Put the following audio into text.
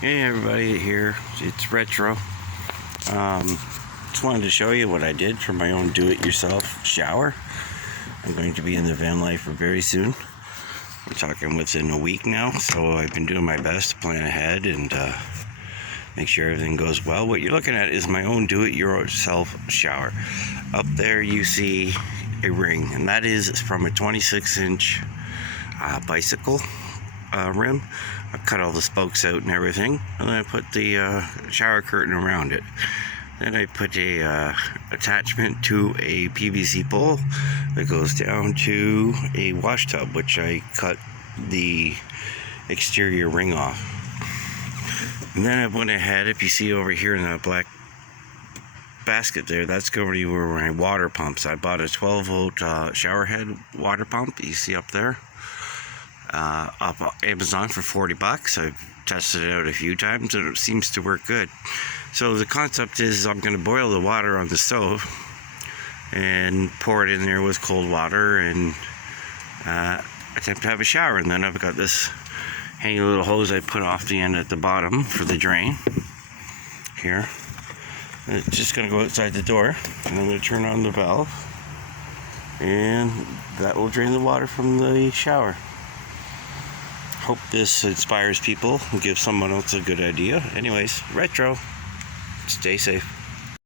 Hey everybody, here it's Retro. Just wanted to show you what I did for my own do-it-yourself shower. I'm going to be in the Vanlife very soon. We're talking within a week now, so I've been doing my best to plan ahead and make sure everything goes well. What you're looking at is my own do-it-yourself shower. Up there you see a ring, and that is from a 26-inch bicycle rim. I cut all the spokes out and everything, and then I put the shower curtain around it. Then I put a attachment to a PVC pole that goes down to a wash tub, which I cut the exterior ring off. And then I went ahead, if you see over here in that black basket there, that's going to be where my water pumps. I bought a 12-volt shower head water pump you see up there. Off Amazon for $40. I've tested it out a few times and it seems to work good. So the concept is I'm going to boil the water on the stove and pour it in there with cold water and attempt to have a shower. And then I've got this hanging little hose I put off the end at the bottom for the drain here. It's just going to go outside the door, and I'm going to turn on the valve and that will drain the water from the shower. Hope this inspires people and gives someone else a good idea. Anyways, Retro, stay safe.